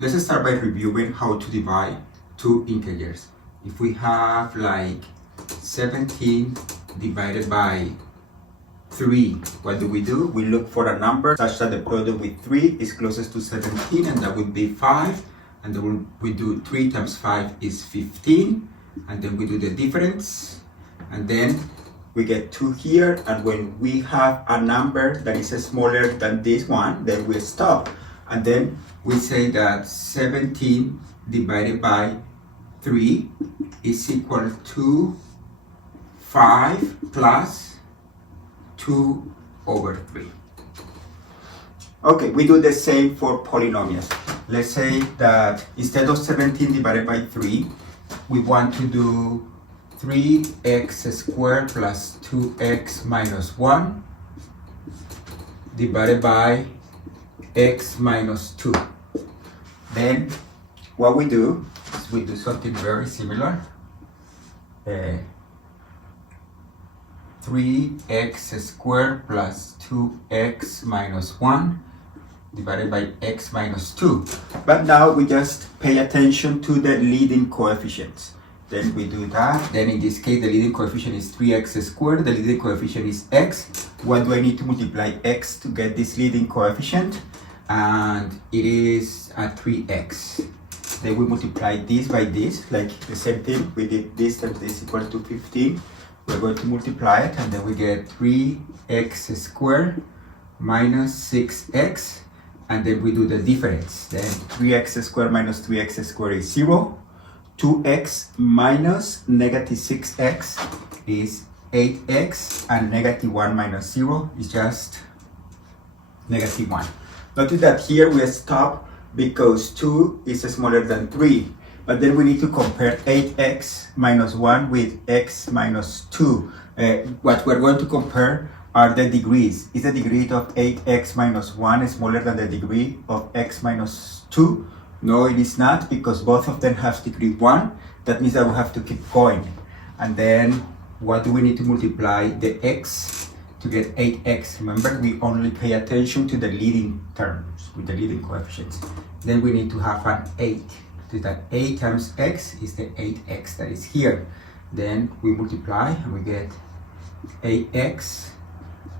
Let's start by reviewing how to divide two integers. If we have like 17 divided by 3, what do? We look for a number such that the product with 3 is closest to 17, and that would be 5. And then we do 3 times 5 is 15, and then we do the difference, and then we get 2 here. And when we have a number that is smaller than this one, then we stop, and then we say that 17 divided by 3 is equal to 5 plus 2 over 3. Okay, we do the same for polynomials. Let's say that instead of 17 divided by 3, we want to do 3x squared plus 2x minus 1 divided by x minus 2. Then what we do is we do something very similar. 3x squared plus 2x minus 1 divided by x minus 2. But now we just pay attention to the leading coefficients. Then we do that. Then in this case, the leading coefficient is 3x squared. The leading coefficient is x. What do I need to multiply x to get this leading coefficient? And it is 3x. Then we multiply this by this, like the same thing. We did this times this equal to 15. We're going to multiply it, and then we get 3x squared minus 6x. And then we do the difference. Then 3x squared minus 3x squared is 0. 2x minus negative 6x is 8x, and negative 1 minus 0 is just negative 1. Notice that here we stop because 2 is smaller than 3. But then we need to compare 8x minus 1 with x minus 2. What we're going to compare are the degrees. Is the degree of 8x minus 1 smaller than the degree of x minus 2? No, it is not, because both of them have degree 1. That means that we have to keep going. And then what do we need to multiply the x to get 8x? Remember, we only pay attention to the leading terms with the leading coefficients. Then we need to have an 8. So that 8 times x is the 8x that is here. Then we multiply and we get 8x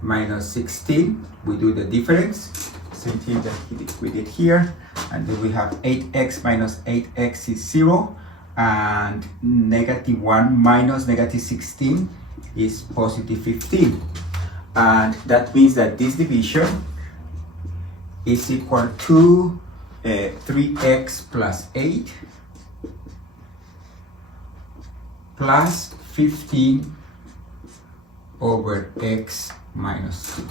minus 16. We do the difference, same thing that we did here, and then we have 8x minus 8x is 0, and negative 1 minus negative 16 is positive 15. And that means that this division is equal to 3x plus 8 plus 15 over x minus 2.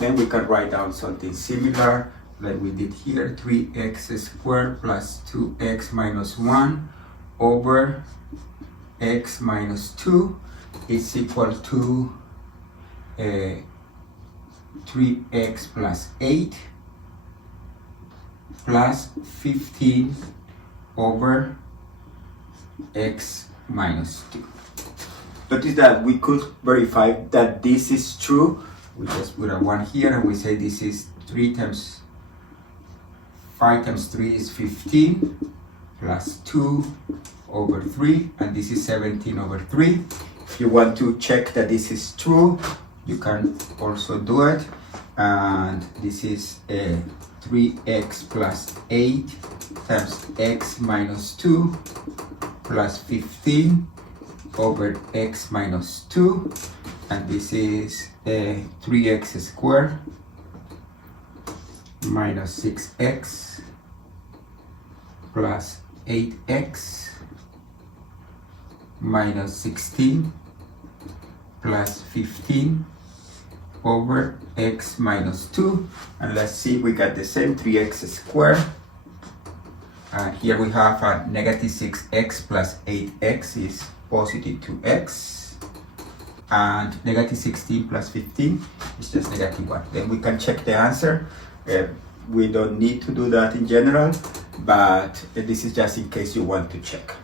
Then we can write down something similar like we did here. 3x squared plus 2x minus 1 over x minus 2 is equal to 3x plus 8 plus 15 over x minus 2. Notice that we could verify that this is true. We just put a 1 here and we say this is 5 times 3 is 15 plus 2 over 3, and this is 17 over 3. If you want to check that this is true, you can also do it. And this is 3x plus 8 times x minus 2 plus 15 over x minus 2, and this is 3x squared minus 6x plus 8x minus 16 plus 15 over x minus 2. And let's see, we got the same 3x squared, and here we have a negative 6x plus 8x is positive 2x, and negative 16 plus 15 is just negative 1. Then we can check the answer. We don't need to do that in general, but this is just in case you want to check.